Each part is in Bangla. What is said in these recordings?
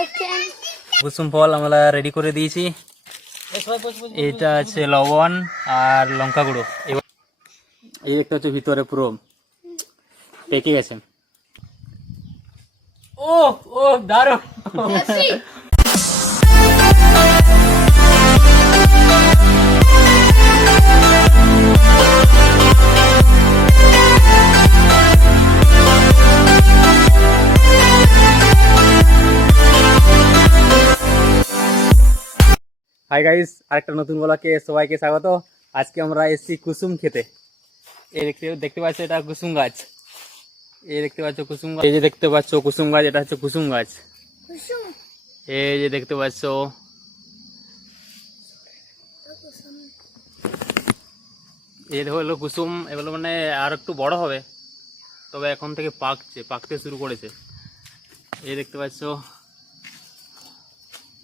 দেখছেন। কুসুম ফল আমরা রেডি করে দিয়েছি। এটা আছে লবণ আর লঙ্কা গুঁড়ো। এই দেখতে হচ্ছে ভিতরে পুরো পেকে গেছে। ও ও দারুণ। হাই গাইস আরেকটা নতুন বলাকে সবাইকে স্বাগত। আজকে আমরা এসেছি কুসুম খেতে। এই দেখতে দেখতে পাচ্ছ এটা কুসুম গাছ। এই দেখতে পাচ্ছ কুসুম গাছ। এই যে দেখতে পাচ্ছ কুসুম গাছ এটা হচ্ছে কুসুম গাছ। এই যে দেখতে পাচ্ছ। এই হলো কুসুম। এগুলো মানে আর একটু বড় হবে। তবে এখন থেকে পাকছে পাকতে শুরু করেছে। এই দেখতে পাচ্ছ।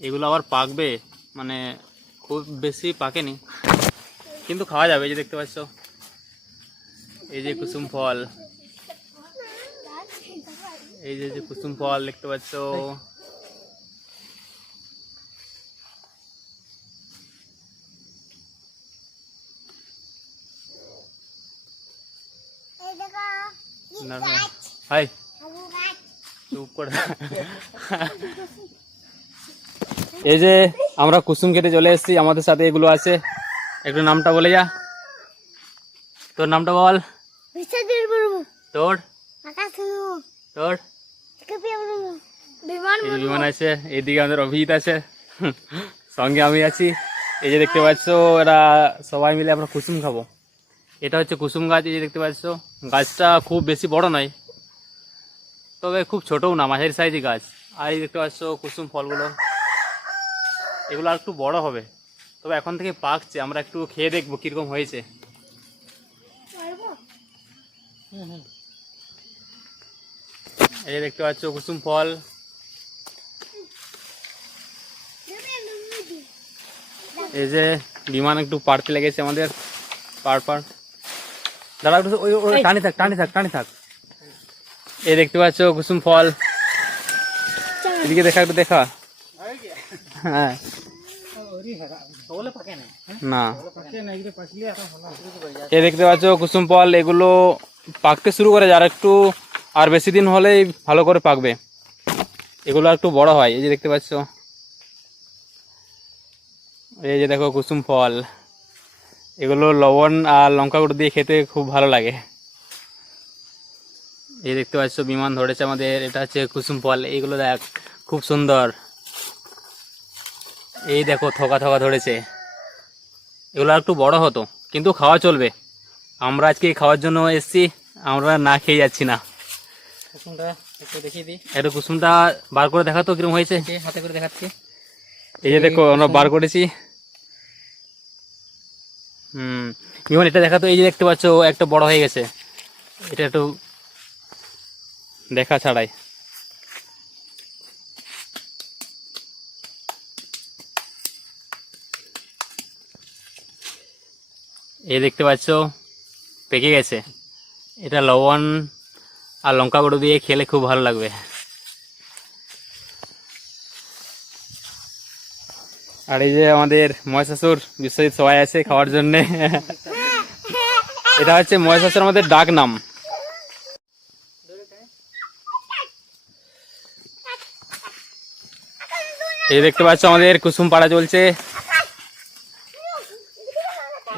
এগুলো আবার পাকবে? মানে খুব বেশি পাকেনি। কিন্তু খাওয়া যাবে এই যে দেখতে পাচ্ছ। এই যে কুসুম ফল। এই যে যে কুসুম ফল দেখতে পাচ্ছ। হাই। চুপ করে। এই যে আমরা কুসুম খেতে চলে এসেছি আমাদের সাথে এগুলো আছে। একটু নামটা বলে যা। তোর নামটা বল। তোর? তোর? বিমান বিমান আছে এইদিকে আমাদের অভিজিৎ আছে। সঙ্গে আমি আছি। এই যে দেখতে পাচ্ছ এরা সবাই মিলে আমরা কুসুম খাব। এটা হচ্ছে কুসুম গাছ এই যে দেখতে পাচ্ছ। গাছটা খুব বেশি বড় নয় তবে খুব ছোটও না মাঝারি সাইজের গাছ। আর এই দেখতে পাচ্ছ কুসুম ফলগুলো। এগুলো আর একটু বড় হবে। তবে এখন থেকে পাকছে, আমরা একটু খেয়ে দেখব কীরকম হয়েছে। এই দেখতে পাচ্ছ, কুসুম ফল। এই যে বিমান একটু পাড়তে লেগেছে আমাদের পার পার দাদা, একটু ওই ওই টানি থাক টানি থাক টানি থাক। এই দেখতে পাচ্ছ, কুসুম ফল। এদিকে দেখা, একটু দেখা। হ্যাঁ। না এই দেখতে পাচ্ছ কুসুম ফল এগুলো পাকতে শুরু করে যারা একটু আর বেশি দিন হলেই ভালো করে পাকবে এগুলো একটু বড় হয় এই যে দেখতে পাচ্ছ এই যে দেখো কুসুম ফল এগুলো লবণ আর লঙ্কা গুঁড়ো দিয়ে খেতে খুব ভালো লাগে এই দেখতে পাচ্ছ বিমান ধরেছে আমাদের এটা হচ্ছে কুসুম ফল এইগুলো দেখ খুব সুন্দর এই দেখো থকা থকা ধরেছে। এগুলো একটু বড় হতো কিন্তু খাওয়া চলবে। আমরা আজকে খাওয়ার জন্য এসেছি আমরা না খেয়ে যাচ্ছি না। কুসুমটা একটু দেখিয়ে দিই। একটু কুসুমটা বার করে দেখাতো কীরকম হয়েছে। হাতে করে দেখাচ্ছি। এই যে দেখো আমরা বার করেছি। হুম যেমন এটা দেখাতো এই যে দেখতে পাচ্ছ একটা বড় হয়ে গেছে। এটা একটু দেখা ছাড়াই। এই দেখতে পাচ্ছ? পেকে গেছে। এটা লবণ আর লঙ্কা গুঁড়ো দিয়ে খেলে খুব ভালো লাগবে। আর এই যে আমাদের মহেশাসুর বিশ্বজিৎ সবাই আছে খাওয়ার জন্য। এটা হচ্ছে মহেশাসুর আমাদের ডাক নাম। এই দেখতে পাচ্ছ আমাদের কুসুম পাড়া চলছে।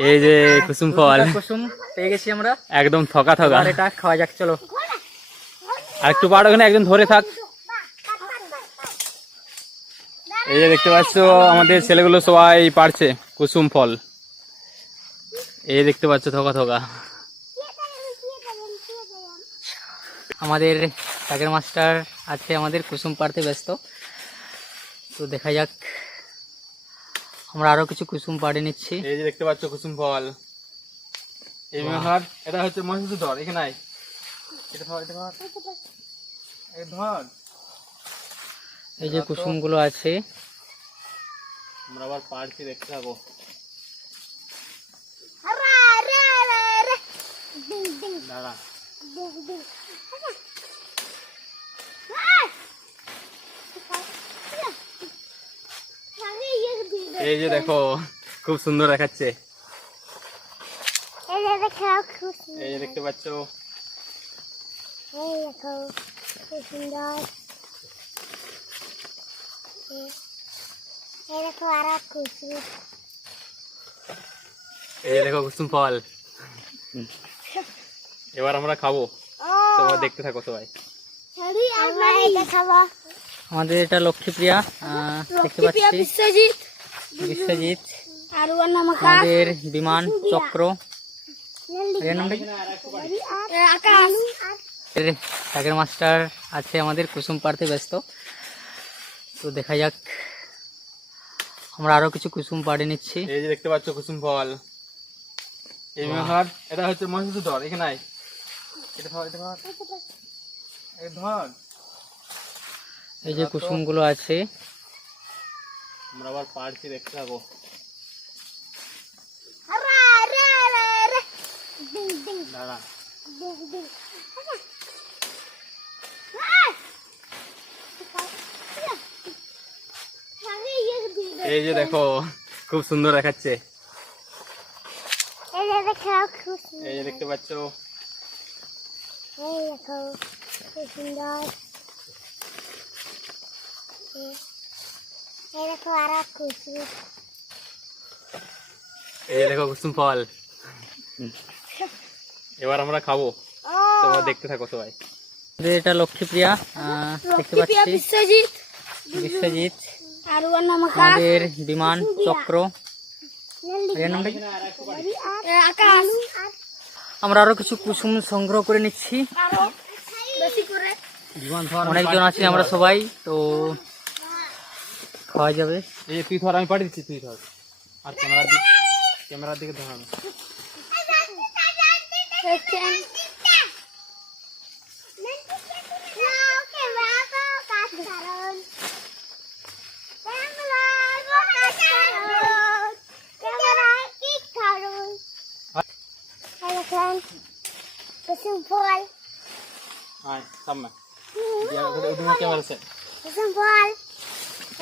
এই যে কুসুম ফল। কুসুম পেয়ে গেছি আমরা। একদম থকা থকা। আর এটা খাওয়া যাক চলো। আর একটু পাড় ওখানে একজন ধরে থাক। এই যে দেখতে পাচ্ছ আমাদের ছেলেগুলো সবাই পারছে কুসুম ফল। এই দেখতে পাচ্ছ থকা থকা। আমাদের কাকের মাস্টার আছে আমাদের কুসুম পাড়তে ব্যস্ত। তো দেখা যাক। আমরা আরও কিছু কুসুম পাড়ে নিচ্ছি। এই যে দেখতে পাচ্ছ কুসুম ফল। এই ধর এটা হচ্ছে মহেশ ধর এখানে আয়। এটা ধর এটা ধর। এই ধর। এই যে কুসুমগুলো আছে। আমরা আবার পারছি দেখতে থাকো দাঁড়া। এই যে দেখো খুব সুন্দর দেখাচ্ছে। এই যে দেখো খুব এই যে দেখতে পাচ্ছ। এই দেখো খুব সুন্দর। এই- এই দেখো আরও খুব সুন্দর। এই যে দেখো কুসুম ফল। এবার আমরা খাব। তোমরা দেখতে থাকো সবাই। আমরা এটা খাব। আমাদের এটা লক্ষ্মীপ্রিয়া আহ, দেখতে পাচ্ছি। বিশ্বজিৎ আমাদের বিমান চক্র। টাকের মাস্টার আছে আমাদের কুসুম পাড়তে ব্যস্ত। তো দেখা যাক আমরা আরও কিছু কুসুম পাড়ে নিচ্ছি। এই যে দেখতে পাচ্ছ কুসুম ফল। এই ধর এটা হচ্ছে মহিষাসুর ধর এখানে আয়। এটা ধর এটা ধর। এই ধর। এই যে কুসুমগুলো আছে। আমরা আবার পাড়ছি দেখতে থাকো দাঁড়া। ইয়ে এই যে দেখো খুব সুন্দর দেখাচ্ছে। এই যে এই দেখতে পাচ্ছ। এই দেখো খুব সুন্দর। এই- দেখো কুসুম ফল। এবার আমরা খাব। তোমরা দেখতে থাকো সবাই। আমাদের এটা লক্ষ্মীপ্রিয়া আহ, দেখতে পাচ্ছি। বিশ্বজিৎ। বিশ্বজিৎ। আমাদের বিমান চক্র। আমরা আরও কিছু কুসুম সংগ্রহ করে নিচ্ছি। আরও। বেশি করে। অনেকজন আছি আমরা সবাই তো খাওয়া যাবে এই যে তুই ধর আমি পাঠিয়ে দিচ্ছি তুই ধর আর ক্যামেরার দিকে ক্যামেরার দিকে ধর আমি। কুসুম ফল আয় সামনে ওদিকে ক্যামেরা আছে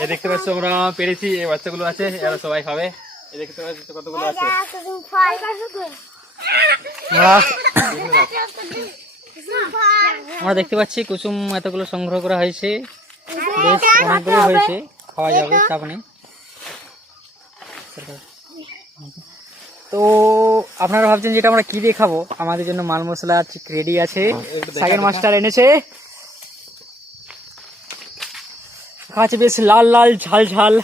এই দেখতে পাচ্ছ আমরা পেরেছি এই বাচ্চাগুলো আছে এরা সবাই খাবে। এই দেখতে পাচ্ছ কতগুলো আছে? আমরা দেখতে পাচ্ছি কুসুম এতগুলো সংগ্রহ করা হয়েছে। বেশ অনেকগুলো হয়েছে খাওয়া যাবে চাপ নেই। তো আপনারা ভাবছেন যেটা আমরা কি দিয়ে খাব? আমাদের জন্য মাল মশলা রেডি আছে। সাইকেল মাস্টার এনেছে। আছে বেশ লাল লাল ঝাল ঝাল।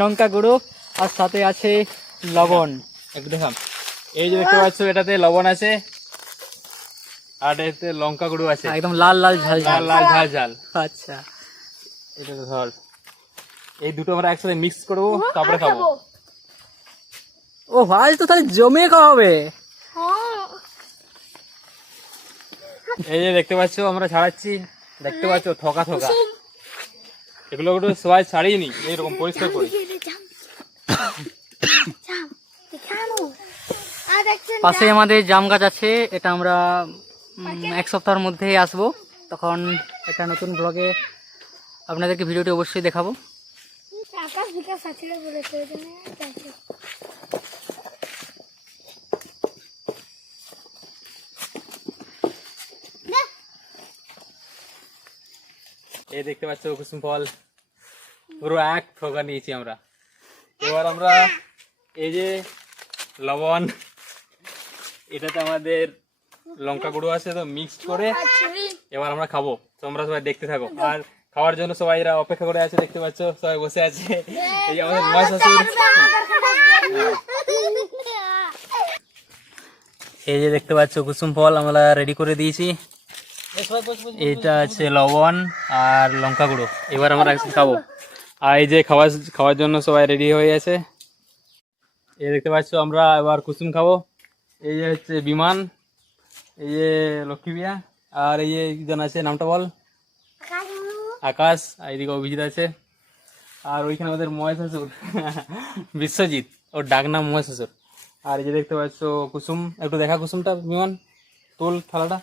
লঙ্কা গুঁড়ো আর সাথে আছে লবণ। একটু দেখাম এই যে দেখতে পাচ্ছ এটাতে লবণ আছে আর এতে লঙ্কা গুঁড়ো আছে। একদম লাল লাল ঝাল ঝাল। লাল ঝাল ঝাল। আচ্ছা। এটা তো ধর এই দুটো আমরা একসাথে মিক্স করব তারপরে খাব। ও ভাই তো তাহলে জমে খাওয়া হবে এই যে দেখতে পাচ্ছ আমরা ছাড়াচ্ছি। দেখতে পাচ্ছ থকা থকা। এগুলো একটু সবাই ছাড়িয়ে নি এইরকম পরিষ্কার করি। পাশে আমাদের জাম গাছ আছে এটা আমরা এক সপ্তাহের মধ্যেই আসব। তখন একটা নতুন ব্লগে আপনাদেরকে ভিডিওটি অবশ্যই দেখাবো। আকাশ বিকাশ আছে বলেছে ওই জন্য যাইছে। এই দেখতে পাচ্ছ কুসুম ফল। পুরো এক থোকা নিয়েছি আমরা। এবার আমরা এই যে লবণ, এটাতে আমাদের লঙ্কা গুঁড়ো আছে তো মিক্স করে এবার আমরা খাব। তোমরা সবাই দেখতে থাকো। আর খাওয়ার জন্য সবাই এরা অপেক্ষা করে আছে, দেখতে পাচ্ছ? সবাই বসে আছে। এই যে আমাদের মা শ্বশুর এই যে দেখতে পাচ্ছ কুসুম ফল আমরা রেডি করে দিয়েছি। এটা আছে লবণ আর লঙ্কা গুঁড়ো। এবার আমরা একসাথে খাব। আর এই যে খাওয়ার খাওয়ার জন্য সবাই রেডি হয়ে আছে এই দেখতে পাচ্ছ, আমরা এবার কুসুম খাব। এই যে হচ্ছে বিমান, এই যে লক্ষ্মীবিয়া আর এই যে একজন আছে, নামটা বল। আকাশ, আর এদিকে অভিজিৎ আছে। আর ওইখানে আমাদের মহেশ শ্বশুর। বিশ্বজিৎ, ওর ডাক নাম মহেশ শ্বশুর। আর এই যে দেখতে পাচ্ছ কুসুম, একটু দেখা কুসুমটা বিমান। তোল, থালাটা।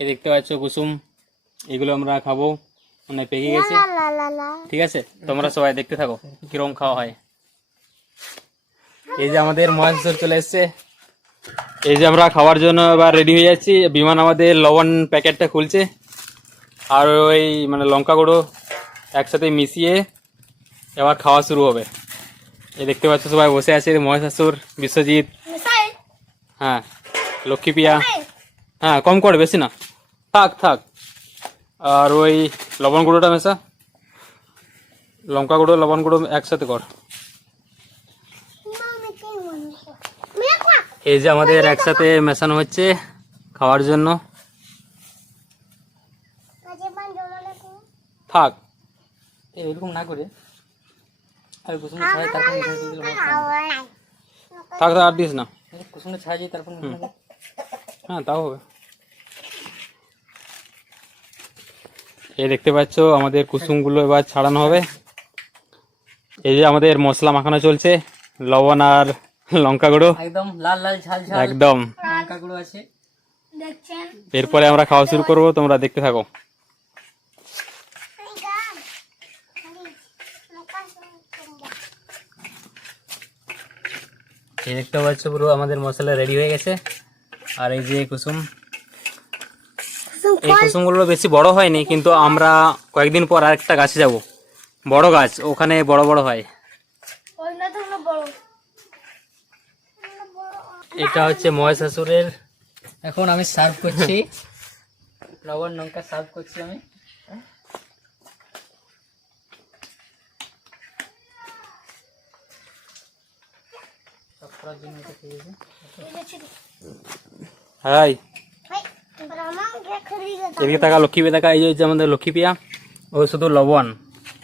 এই দেখতে পাচ্ছ কুসুম। এগুলো আমরা খাব। মানে পেকে গেছে। ঠিক আছে? তোমরা সবাই দেখতে থাকো কিরম খাওয়া হয়। এই যে আমাদের মহেশ্বর চলে এসছে। এই যে আমরা খাওয়ার জন্য এবার রেডি হয়ে যাচ্ছি। বিমান আমাদের লবণ প্যাকেটটা খুলছে। আর ওই মানে লঙ্কা গুঁড়ো একসাথে মিশিয়ে এবার খাওয়া শুরু হবে। এই দেখতে পাচ্ছ সবাই বসে আছে মহেশ্বর বিশ্বজিৎ। মিসাই হ্যাঁ লক্ষ্মীপিয়া হ্যাঁ কম করে বেশি না। থাক থাক। আর ওই লবণ গুঁড়োটা মেশা। লঙ্কা গুঁড়ো লবণ গুঁড়ো একসাথে কর। এই যে আমাদের একসাথে মেশানো হচ্ছে খাওয়ার জন্য। থাক। এরকম না করে। আর ছাড়াই তারপর থাক থাক আর দিস না। কুসুমটা ছাড়াই তারপর হ্যাঁ তাও হবে। এই দেখতে পাচ্ছ আমাদের কুসুমগুলো এবার ছাড়ানো হবে। এই যে আমাদের মশলা মাখানো চলছে লবণ আর লঙ্কা গুঁড়ো। একদম লাল লাল ঝাল ঝাল একদম। লঙ্কা গুঁড়ো আছে। দেখছেন? এরপরে আমরা খাওয়া শুরু করব তোমরা দেখতে থাকো। এই গান লোকা এই দেখতে পাচ্ছ পুরো আমাদের মশলা রেডি হয়ে গেছে। আর এই যে কুসুম এই কুসুমগুলো বেশি বড় হয়নি কিন্তু আমরা কয়েকদিন পর আরেকটা গাছে যাব। বড় গাছ ওখানে বড় বড় হয়। ওই না তো বড়। এটা হচ্ছে মহেশাসুরের। এখন আমি সার্ভ করছি। লবণ লঙ্কা সার্ভ করছি আমি। জন্য হাই। এদিকে টাকা লক্ষ্মী পে টাকা এই যে হচ্ছে আমাদের লক্ষ্মী পিয়া। ও শুধু লবণ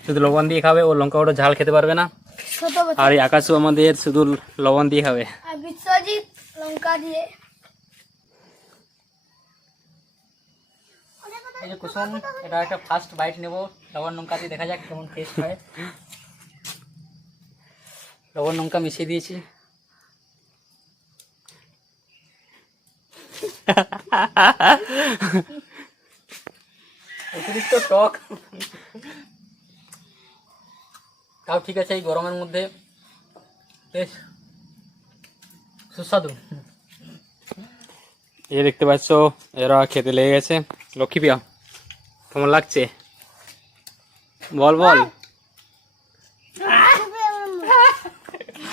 শুধু লবণ দিয়ে খাবে ও লঙ্কা ওটা ঝাল খেতে পারবে না। আর এই আকাশও আমাদের শুধু লবণ দিয়ে খাবে। লঙ্কা দিয়ে। এই যে কুসুম এটা একটা ফার্স্ট বাইট নেব। লবণ লঙ্কা দিয়ে দেখা যাক কেমন টেস্ট হয়। লবণ লঙ্কা মিশিয়ে দিয়েছি। অতিরিক্ত টক। তাও ঠিক আছে এই গরমের মধ্যে বেশ সুস্বাদু। যে দেখতে পাচ্ছ এরা খেতে লেগে গেছে। লক্ষ্মী পিয়া কেমন লাগছে? বল বল।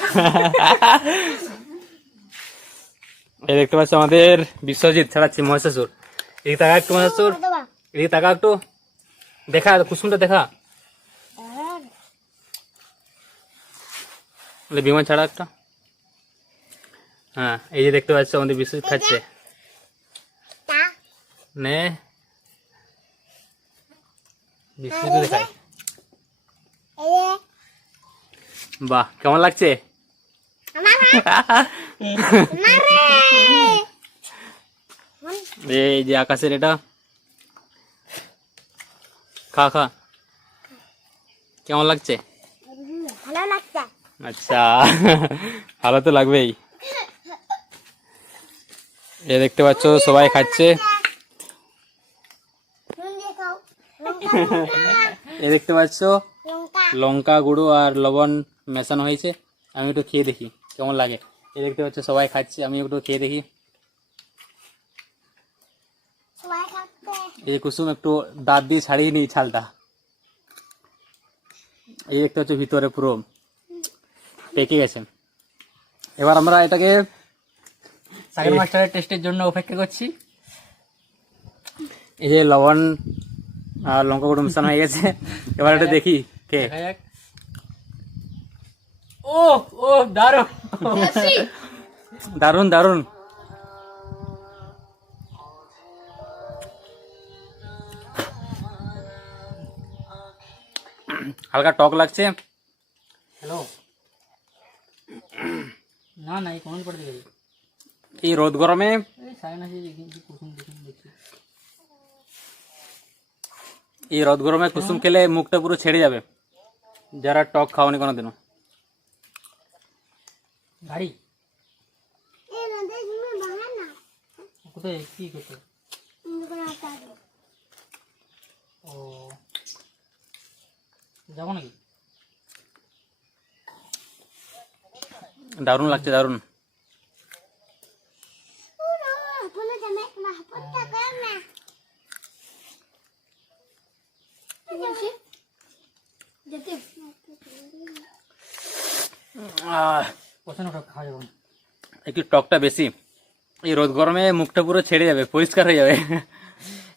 এই দেখতে পাচ্ছ আমাদের বিশ্বজিৎ ছাড়াচ্ছি মহেশাসুর এই টাকা একটু মহেশাসুর এই টাকা একটু। দেখা কুসুমটা দেখা। বিমান ছাড়া একটা। হ্যাঁ এই যে দেখতে পাচ্ছ আমাদের বিশ্বজিৎ খাচ্ছে। নে। বিশ্বজিৎ দেখায়। বাহ কেমন লাগছে? এই যে আকাশের এটা। খা খা। কেমন লাগছে? লাগছে আচ্ছা ভালো তো লাগবেই। এ দেখতে পাচ্ছ, সবাই খাচ্ছে। এ দেখতে পাচ্ছ, লঙ্কা গুঁড়ো আর লবণ মেশানো হয়েছে। আমি একটু খেয়ে দেখি। কেমন লাগে? এ দেখতে পাচ্ছ সবাই খাচ্ছে আমি একটু খেয়ে দেখি। এই যে কুসুম একটু দাঁত দিয়ে ছাড়িয়ে নিই ছালটা। এই দেখতে হচ্ছে ভিতরে পুরো পেকে গেছে। এবার আমরা এটাকে সাগর মাস্টারের টেস্টের জন্য অপেক্ষা করছি। এই যে লবণ আর লঙ্কা গুঁড়ো মেশানো হয়ে গেছে। এবার এটা দেখি কে? দেখা যাক ও ও দারুণ দারুণ দারুণ হালকা টক লাগছে হ্যালো না না এই কমেন্ট করে দিবি এই রোদ গরমে এই সাইন আছে দেখি কুসুম কুসুম দেখছি এই রোদ গরমে কুসুম খেলে মুখটা পুরো ছেড়ে যাবে যারা টক খাওনি কোনোদিনও গাড়ি? কোথায়? কি করতে? ও। যাব নাকি? দারুণ লাগছে দারুণ। একটু টকটা বেশি? এই রোদ গরমে মুখটা পুরো ছেড়ে যাবে পরিষ্কার হয়ে যাবে।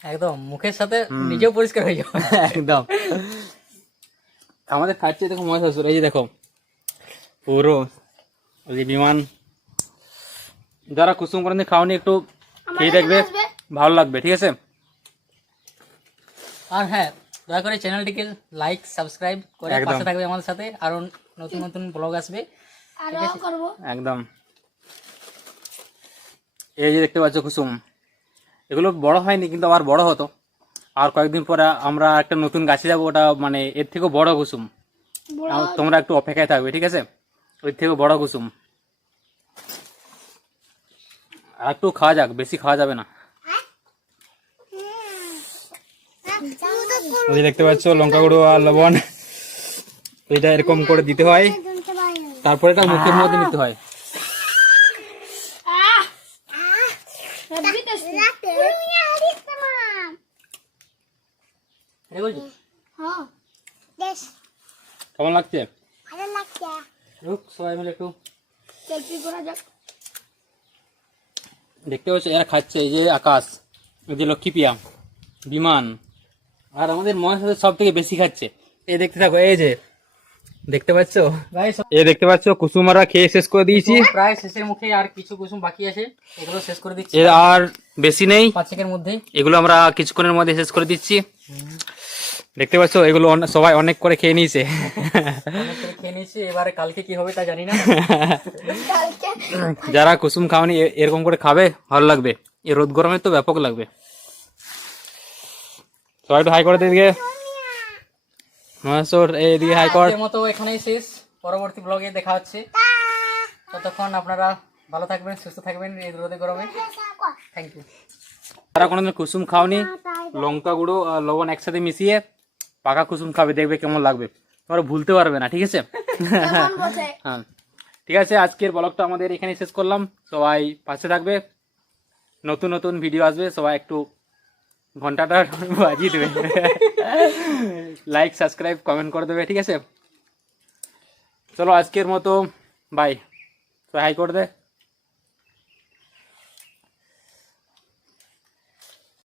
একদম মুখের সাথে নিজেও পরিষ্কার হয়ে যাবে। একদম। আমাদের খাচ্ছে দেখো মজা শ্বশুর এই যে দেখো পুরো ওই যে বিমান। যারা কুসুম করেন খাওনি একটু খেয়ে দেখবে ভালো লাগবে ঠিক আছে? আর হ্যাঁ দয়া করে চ্যানেলটিকে লাইক সাবস্ক্রাইব করে পাশে থাকবে আমাদের সাথে। আরও নতুন নতুন ব্লগ আসবে। একদম। এই যে দেখতে পাচ্ছ কুসুম এগুলো বড় হয়নি কিন্তু আবার বড় হতো। আর কয়েকদিন পরে আমরা একটা নতুন গাছে যাব ওটা মানে এর থেকেও বড় কুসুম। তোমরা একটু অপেক্ষায় থাকবে ঠিক আছে? ওই থেকেও বড় কুসুম। আর একটু খাওয়া যাক বেশি খাওয়া যাবে না। ওই দেখতে পাচ্ছ লঙ্কা গুঁড়ো আর লবণ। এটা এরকম করে দিতে হয়। তারপরে এটা মুখের মধ্যে নিতে হয়। কেমন লাগছে? Ano lakya? রুক সবাই মিলে একটু ko na jak. দেখতে পাচ্ছ এরা খাচ্ছে এই যে আকাশ এই যে লক্ষ্মীপিয়া বিমান। আর আমাদের মহাশয় সব থেকে বেশি খাচ্ছে। এই দেখতে থাকো এই যে দেখতে পাচ্ছ? এই দেখতে পাচ্ছ কুসুমারা খেয়ে শেষ করে দিয়েছি। প্রায় শেষের মুখে আর কিছু কুসুম বাকি আছে এগুলো শেষ করে দিচ্ছি। আর বেশি নেই। পাঁচেকের মধ্যে এগুলো আমরা কিছুক্ষণের মধ্যে শেষ করে দিচ্ছি। দেখতে পাচ্ছ? এগুলো সবাই অনেক করে খেয়ে নিয়েছে। খেয়ে নিয়েছি এবারে কালকে কি হবে তা জানি না। যারা কুসুম খাওয়ানি এরকম করে খাবে ভালো লাগবে। এই রোদ গরমে তো ব্যাপক লাগবে। সবাই একটু হাই করে দিকে মহেশ্বর এইদিকে হাই কর। মতো এখানেই শেষ। পরবর্তী ব্লগে দেখা হচ্ছে। ততক্ষণ আপনারা ভালো থাকবেন সুস্থ থাকবেন এই রোদে গরমে। থ্যাংক ইউ যারা কোনোদিন কুসুম খাওনি লঙ্কা গুঁড়ো আর লবণ একসাথে মিশিয়ে পাকা কুসুম খাবে দেখবে কেমন লাগবে। তোমরা ভুলতে পারবে না ঠিক আছে? হ্যাঁ। ঠিক আছে আজকের ব্লগটা আমাদের এখানে শেষ করলাম। সবাই পাশে থাকবে। নতুন নতুন ভিডিও আসবে সবাই একটু ঘন্টাটা বাজিয়ে দেবে। লাইক সাবস্ক্রাইব কমেন্ট করে দেবে ঠিক আছে? চলো আজকের মতো বাই সবাই হাই করে দে।